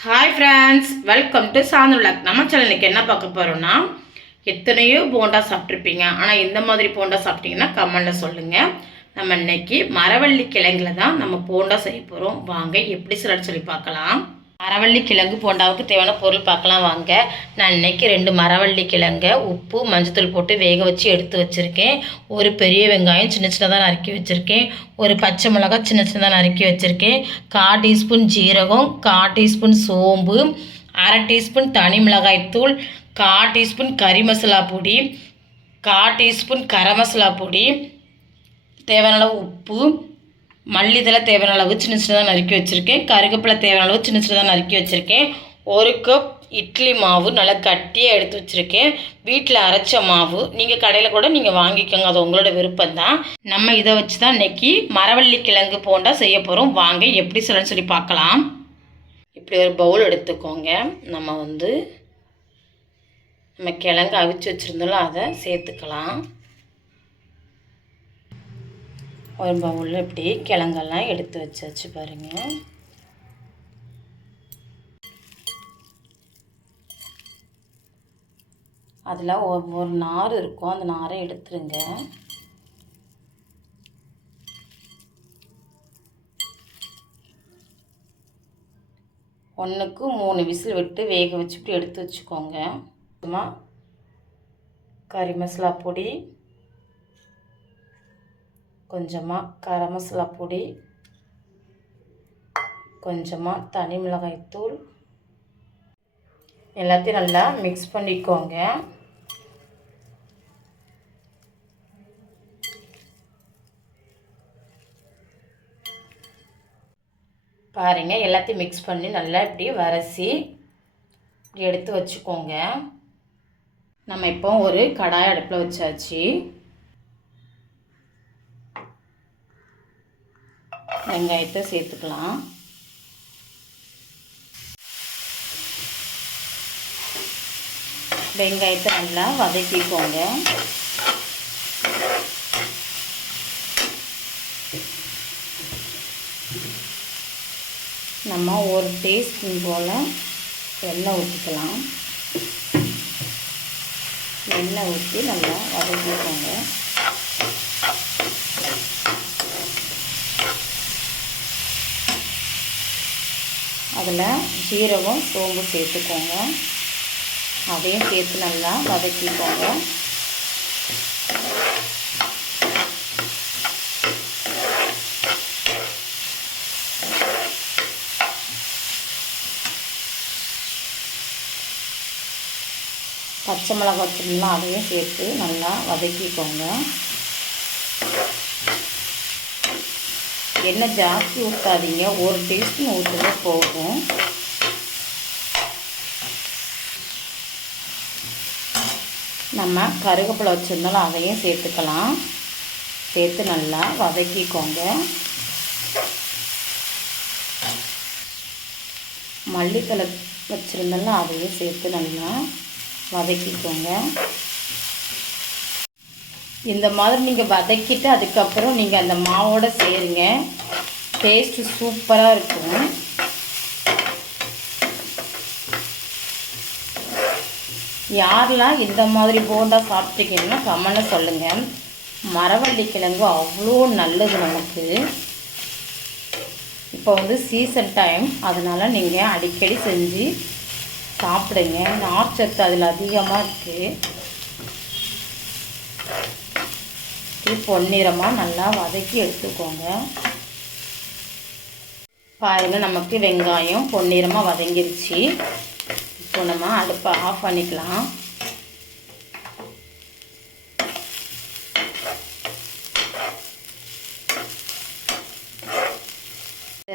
Hi friends welcome to சாந்துலாக் நம்ம சேனலுக்கு என்ன பார்க்க போகிறோம்னா எத்தனையோ போண்டா சாப்பிட்ருப்பீங்க ஆனால் இந்த மாதிரி போண்டா சாப்பிட்டீங்கன்னா கமெண்டில் சொல்லுங்கள் நம்ம இன்னைக்கு மரவள்ளி கிழங்குல தான் நம்ம போண்டா செய்ய போகிறோம் வாங்க எப்படி சொல்லி சொல்லி பார்க்கலாம். மரவள்ளி கிழங்கு போண்டாவுக்கு தேவையான பொருள் பார்க்கலாம் வாங்க. நான் இன்னைக்கு ரெண்டு மரவள்ளி கிழங்கை உப்பு மஞ்சத்தூள் போட்டு வேக வச்சு எடுத்து வச்சுருக்கேன். ஒரு பெரிய வெங்காயம் சின்ன சின்னதாக நறுக்கி வச்சுருக்கேன். ஒரு பச்சை மிளகாய் சின்ன சின்னதாக நறுக்கி வச்சுருக்கேன். கால் டீஸ்பூன் ஜீரகம் கால் டீஸ்பூன் சோம்பு அரை டீஸ்பூன் தனி மிளகாய்த்தூள் கால் டீஸ்பூன் கறி மசாலா பொடி கால் டீஸ்பூன் கரம் மசாலா பொடி தேவையான அளவு உப்பு மல்லித்தலை தேவையான அளவு சின்ன சின்னதாக நறுக்கி வச்சுருக்கேன். கருவேப்பிலை தேவையான அளவு சின்ன சின்னதாக நறுக்கி வச்சுருக்கேன். ஒரு கப் இட்லி மாவு நல்லா கட்டியாக எடுத்து வச்சுருக்கேன். வீட்டில் அரைச்ச மாவு நீங்கள் கடையில் கூட நீங்கள் வாங்கிக்கோங்க. அது உங்களோட விருப்பம் தான் நம்ம இதை வச்சு தான் இன்றைக்கி மரவள்ளி கிழங்கு போண்டா செய்ய போகிறோம் வாங்க எப்படி சொல்லணும்னு சொல்லி பார்க்கலாம். இப்படி ஒரு பவுல் எடுத்துக்கோங்க. நம்ம வந்து நம்ம கிழங்கு அவிச்சு வச்சுருந்தோம்ல அதை சேர்த்துக்கலாம். ஒரு பவுலில் இப்படி கிழங்கெல்லாம் எடுத்து வச்சாச்சு பாருங்கள் அதில் ஒவ்வொரு நார் இருக்கும். அந்த நாரை எடுத்துருங்க. ஒன்றுக்கு மூணு விசில் விட்டு வேக வச்சு இப்படி எடுத்து வச்சுக்கோங்க. அப்புறமா கறி மசாலா பொடி கொஞ்சமாக கரம் மசாலா பொடி கொஞ்சமாக தனி மிளகாய்த்தூள் எல்லாத்தையும் நல்லா மிக்ஸ் பண்ணிக்கோங்க. பாருங்கள் எல்லாத்தையும் மிக்ஸ் பண்ணி நல்லா இப்படி வரைசி இப்படி எடுத்து வச்சுக்கோங்க. நம்ம இப்போ ஒரு கடாய் அடுப்பில் வச்சாச்சு. வெங்காயத்தை சேர்த்துக்கலாம். வெங்காயத்தை நல்லா வதக்கிக்கோங்க. நம்ம ஒரு டீஸ்பூன் போல் எண்ணெய் ஊற்றிக்கலாம் எண்ணெய் ஊற்றி நல்லா வதக்கிக்கோங்க. அதில் ஜீரகம் சோம்பு சேர்த்துக்கோங்க. அதையும் சேர்த்து நல்லா வதக்கிக்கோங்க. பச்சை மிளகா வச்சுருந்தோம்னா அதையும் சேர்த்து நல்லா வதக்கிக்கோங்க. எண்ணெய் ஜாஸ்தி ஊற்றாதீங்க ஒரு டீஸ்பூன் ஊற்றுங்க போகும் நம்ம கருவேப்பிலை வச்சுருந்தாலும் அதையும் சேர்த்துக்கலாம். சேர்த்து நல்லா வதக்கிக்கோங்க. மல்லித்தலை வச்சுருந்தாலும் அதையும் சேர்த்து நல்லா வதக்கிக்கோங்க. இந்த மாதிரி நீங்கள் வதக்கிட்டு அதுக்கப்புறம் நீங்கள் அந்த மாவோடு சேருங்க. டேஸ்ட்டு சூப்பராக இருக்கும். யாரெல்லாம் இந்த மாதிரி போண்டா சாப்பிட்ருக்கீங்கன்னா கம்மனை சொல்லுங்கள் மரவள்ளி கிழங்கு அவ்வளோ நல்லது நமக்கு. இப்போ வந்து சீசன் டைம் அதனால் நீங்கள் அடிக்கடி செஞ்சு சாப்பிடுங்க. நார்ச்சத்து அதில் அதிகமாக இருக்குது பொன்னிறமாக நல்லா வதக்கி எடுத்துக்கோங்க. பாருங்கள் நமக்கு வெங்காயம் பொன்னிறமாக வதங்கிருச்சு. இப்போ நம்ம அடுப்பை ஆஃப் பண்ணிக்கலாம்.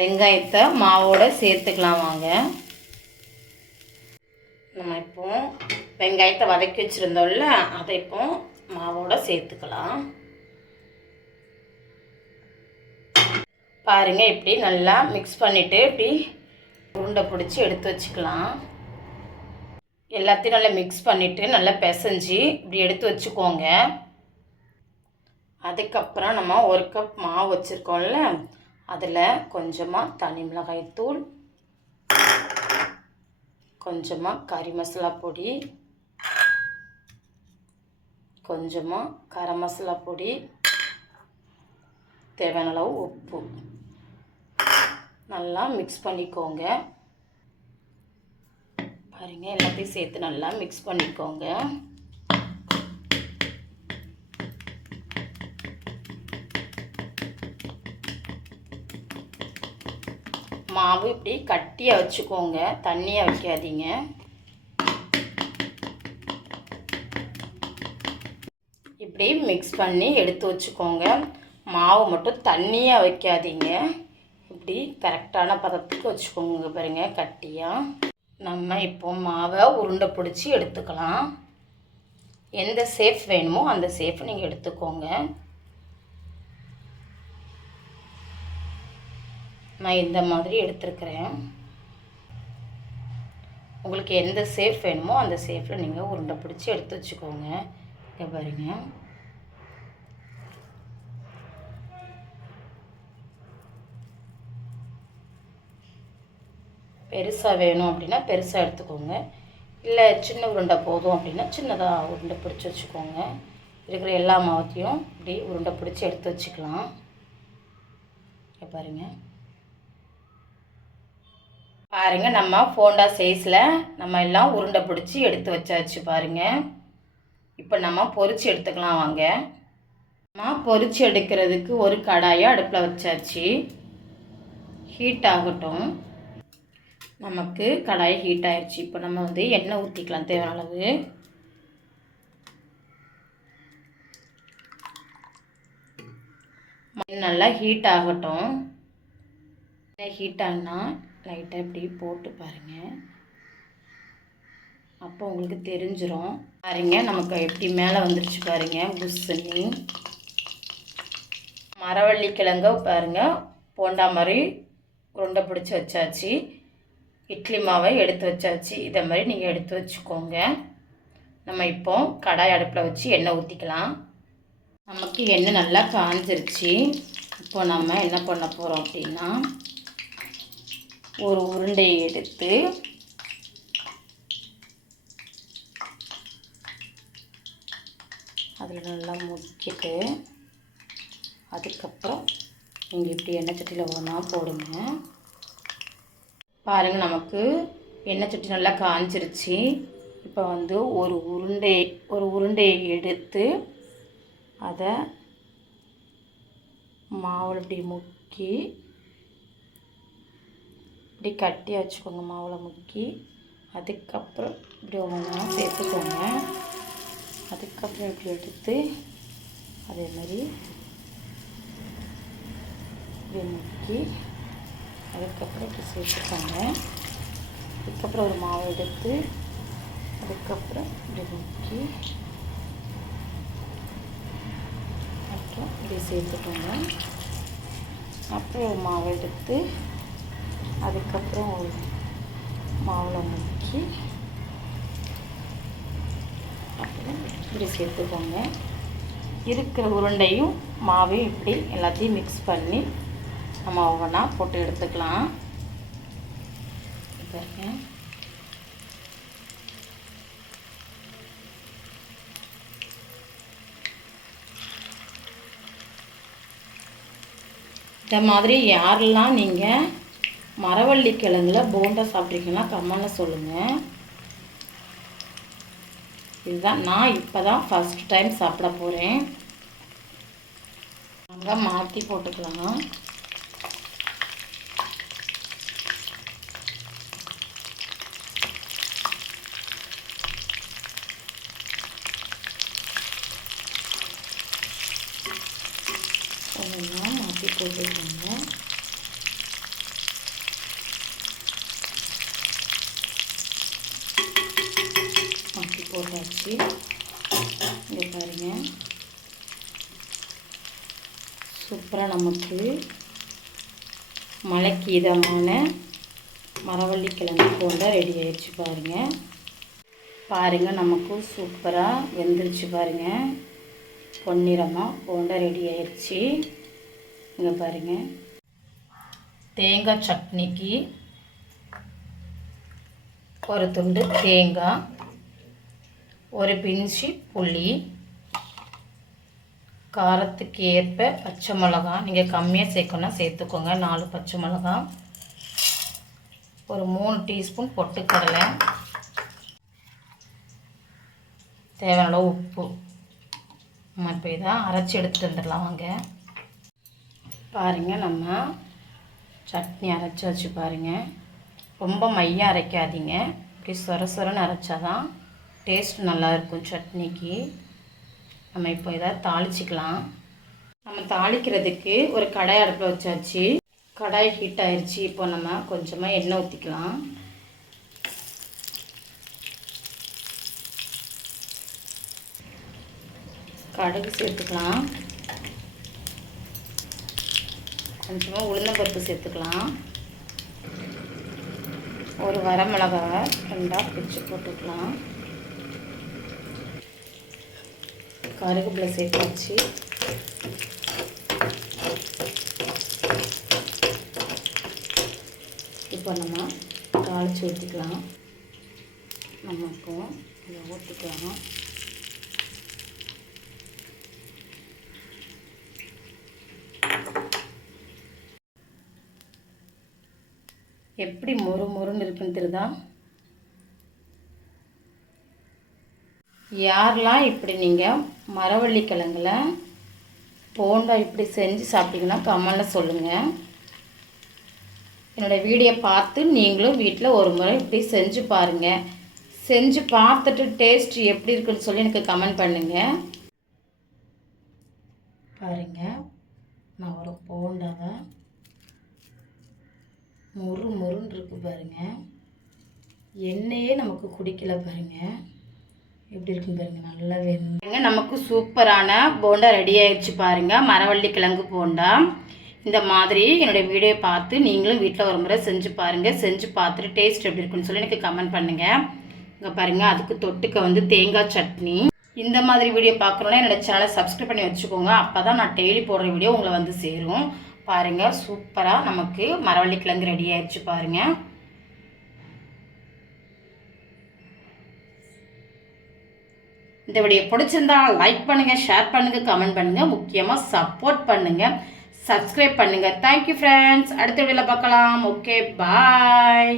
வெங்காயத்தை மாவோடு சேர்த்துக்கலாம் வாங்க. நம்ம இப்போ வெங்காயத்தை வதக்கி வச்சுருந்தோம்ல அதை இப்போ மாவோடு சேர்த்துக்கலாம். பாருங்கள் இப்படி நல்லா மிக்ஸ் பண்ணிவிட்டு இப்படி உருண்டை பிடிச்சி எடுத்து வச்சுக்கலாம். எல்லாத்தையும் நல்லா மிக்ஸ் பண்ணிவிட்டு நல்லா பிசைஞ்சு இப்படி எடுத்து வச்சுக்கோங்க. அதுக்கப்புறம் நம்ம ஒரு கப் மாவு வச்சுருக்கோம்ல அதில் கொஞ்சமாக தனி மிளகாய் தூள் கொஞ்சமாக கறி மசாலா பொடி கொஞ்சமாக கரம் மசாலா பொடி தேவையான அளவு உப்பு. நல்லா மிக்ஸ் பண்ணிக்கோங்க. பாருங்கள் எல்லாத்தையும் சேர்த்து நல்லா மிக்ஸ் பண்ணிக்கோங்க. மாவு இப்படி கட்டியாக வச்சுக்கோங்க தண்ணியாக வைக்காதீங்க. இப்படி மிக்ஸ் பண்ணி எடுத்து வச்சுக்கோங்க. மாவு மட்டும் தண்ணியாக வைக்காதீங்க. இப்படி கரெக்டான பதத்துக்கு வச்சுக்கோங்க பாருங்கள் கட்டியாக நம்ம இப்போ மாவை உருண்டை பிடிச்சி எடுத்துக்கலாம். எந்த சேஃப் வேணுமோ அந்த சேஃப் நீங்கள் எடுத்துக்கோங்க. நான் இந்த மாதிரி எடுத்துருக்கிறேன். உங்களுக்கு எந்த சேஃப் வேணுமோ அந்த சேஃபில் நீங்கள் உருண்டை பிடிச்சி எடுத்து வச்சுக்கோங்க. இங்கே பாருங்கள் பெருசாக வேணும் அப்படின்னா பெருசாக எடுத்துக்கோங்க. இல்லை சின்ன உருண்டை போதும் அப்படின்னா சின்னதாக உருண்டை பிடிச்சி வச்சுக்கோங்க. இருக்கிற எல்லா மாவத்தையும் இப்படி உருண்டை பிடிச்சி எடுத்து வச்சுக்கலாம். பாருங்க. பாருங்கள் பாருங்க நம்ம ஃபோண்டா சைஸில் நம்ம எல்லாம் உருண்டை பிடிச்சி எடுத்து வச்சாச்சு பாருங்க. இப்போ நம்ம பொரிச்சு எடுத்துக்கலாம் வாங்க. நம்ம பொறிச்சு எடுக்கிறதுக்கு ஒரு கடாயை அடுப்பில் வச்சாச்சு. ஹீட் ஆகட்டும். நமக்கு கடாய் ஹீட் ஆயிடுச்சு இப்போ நம்ம வந்து எண்ணெய் ஊற்றிக்கலாம் தேவையான அளவு. நல்லா ஹீட் ஆகட்டும். ஹீட் ஆகினா லைட்டாக இப்படி போட்டு பாருங்கள் அப்போ உங்களுக்கு தெரிஞ்சிடும் பாருங்க நமக்கு எப்படி மேலே வந்துருச்சு பாருங்கள் புஷ்ஷுன்னு மரவள்ளி கிழங்க பாருங்க. போண்டா மாதிரி உருண்டை பிடிச்சி வச்சாச்சு. இட்லி மாவை எடுத்து வச்சாச்சு. இதை மாதிரி நீங்கள் எடுத்து வச்சுக்கோங்க. நம்ம இப்போ கடாய் அடுப்பில் வச்சு எண்ணெய் ஊற்றிக்கலாம் நமக்கு எண்ணெய் நல்லா காஞ்சிருச்சு. இப்போ நம்ம என்ன பண்ண போகிறோம் அப்படின்னா ஒரு உருண்டையை எடுத்து அதில் நல்லா முக்கிட்டு அதுக்கப்புறம் நீங்கள் இப்படி எண்ணெய் சட்டியில் ஒன்றா போடுங்க. பாருங்கள் நமக்கு எண்ணெய் சட்டி நல்லா காஞ்சிருச்சு. இப்போ வந்து ஒரு உருண்டை ஒரு உருண்டையை எடுத்து அதை மாவில் இப்படி முக்கி இப்படி கட்டி வச்சுக்கோங்க மாவில் முக்கி. அதுக்கப்புறம் இப்படி ஒவ்வொன்றா சேர்த்துக்கோங்க. அதுக்கப்புறம் இப்படி எடுத்து அதே மாதிரி இப்படி முக்கி அதுக்கப்புறம் இப்படி சேர்த்துக்கோங்க. அதுக்கப்புறம் ஒரு மாவு எடுத்து அதுக்கப்புறம் இப்படி முக்கி அப்புறம் இப்படி சேர்த்துக்கோங்க. அப்புறம் ஒரு மாவு எடுத்து அதுக்கப்புறம் ஒரு மாவில் முக்கி அப்புறம் இப்படி சேர்த்துக்கோங்க. இருக்கிற உருண்டையும் மாவையும் இப்படி எல்லாத்தையும் மிக்ஸ் பண்ணி நம்ம ஒவ்வொன்றா போட்டு எடுத்துக்கலாம். இந்த மாதிரி யாரெல்லாம் நீங்கள் மரவள்ளி கிழங்குல போண்டா சாப்பிட்றீங்கன்னா கம்மன்னு சொல்லுங்கள் இதுதான் நான் இப்போ தான் ஃபஸ்ட் டைம் சாப்பிட போகிறேன் நாங்கள் மாற்றி போட்டுக்கலாம் ஒன்றா மாற்றி போட்டுக்கோங்க. மாற்றி போட்டாச்சு. இங்கே பாருங்க. சூப்பராக நமக்கு மலைக்கு இதமான மரவள்ளி கிழங்கு போண்டா ரெடி ஆயிடுச்சு பாருங்கள் பாருங்கள் நமக்கு சூப்பராக வெந்துருச்சு பாருங்கள் பொன்னிறமாக போண்டா ரெடி ஆயிடுச்சு. இங்கே பாருங்கள் தேங்காய் சட்னிக்கு ஒரு துண்டு தேங்காய் ஒரு பிஞ்சு புளி காரத்துக்கு ஏற்ப பச்சை மிளகா. நீங்கள் கம்மியாக சேர்க்கணும்னா சேர்த்துக்கோங்க. நாலு பச்சை மிளகா. ஒரு மூணு டீஸ்பூன் பொட்டுக்கடலை. தேவையான உப்பு. நம்ம இப்போ இதை அரைச்சி எடுத்துகிட்டு வந்துடலாம். வாங்க. பாருங்கள் நம்ம சட்னி அரைச்சி வச்சு பாருங்கள் ரொம்ப மையம் அரைக்காதீங்க. இப்படி சொர சொரன்னு அரைச்சா தான் டேஸ்ட் நல்லாயிருக்கும் சட்னிக்கு. நம்ம இப்போ இதை தாளிச்சிக்கலாம். நம்ம தாளிக்கிறதுக்கு ஒரு கடாய் அடுப்பில் வச்சாச்சு. கடாய் ஹீட் ஆயிடுச்சு இப்போ நம்ம கொஞ்சமாக எண்ணெய் ஊற்றிக்கலாம் கடுகு சேர்த்துக்கலாம். கொஞ்சமாக உளுந்தம்பருப்பு சேர்த்துக்கலாம். ஒரு வரமிளகாவை ரெண்டாக பிச்சு போட்டுக்கலாம். கருவேப்பிலை சேர்த்தாச்சு. இப்போ நம்ம தாளித்து ஊற்றிக்கலாம் நமக்கும் இதை ஊற்றிக்கலாம் எப்படி மொறு மொறுன்னு இருக்குன்னு தெரியுதா? யாரெல்லாம் இப்படி நீங்கள் மரவள்ளி கிழங்குல போண்டா இப்படி செஞ்சு சாப்பிட்டீங்கன்னா கமெண்டில் சொல்லுங்கள் என்னோடய வீடியோ பார்த்து நீங்களும் வீட்டில் ஒரு முறை இப்படி செஞ்சு பாருங்கள் செஞ்சு பார்த்துட்டு டேஸ்ட் எப்படி இருக்குன்னு சொல்லி எனக்கு கமெண்ட் பண்ணுங்கள் பாருங்கள் நான் ஒரு போண்டாவை மொறு மொறுன்னு இருக்குது பாருங்க. எண்ணெயே நமக்கு குடிக்கல பாருங்க. எப்படி இருக்குன்னு பாருங்கள் நல்லா வேணுங்க நமக்கு சூப்பரான போண்டா ரெடி ஆயிடுச்சு பாருங்கள் மரவள்ளி கிழங்கு போண்டா. இந்த மாதிரி என்னுடைய வீடியோ பார்த்து நீங்களும் வீட்டில் ஒரு முறை செஞ்சு பாருங்கள் செஞ்சு பார்த்துட்டு டேஸ்ட் எப்படி இருக்குன்னு சொல்லி எனக்கு கமெண்ட் பண்ணுங்கள் இங்கே பாருங்கள் அதுக்கு தொட்டுக்க வந்து தேங்காய் சட்னி. இந்த மாதிரி வீடியோ பார்க்குறோன்னா என்னோட சேனலை சப்ஸ்கிரைப் பண்ணி வச்சுக்கோங்க. அப்போ தான் நான் டெய்லி போடுற வீடியோ உங்களை வந்து சேரும். பாருங்கள் சூப்பராக நமக்கு மரவள்ளி கிழங்கு ரெடி ஆயிடுச்சு பாருங்கள் இந்த வீடியோ பிடிச்சிருந்தா லைக் பண்ணுங்கள் ஷேர் பண்ணுங்கள் கமெண்ட் பண்ணுங்கள் முக்கியமாக சப்போர்ட் பண்ணுங்கள் சப்ஸ்கிரைப் பண்ணுங்கள் தேங்க்யூ ஃப்ரெண்ட்ஸ் அடுத்த வீடியோவில் பார்க்கலாம். Okay bye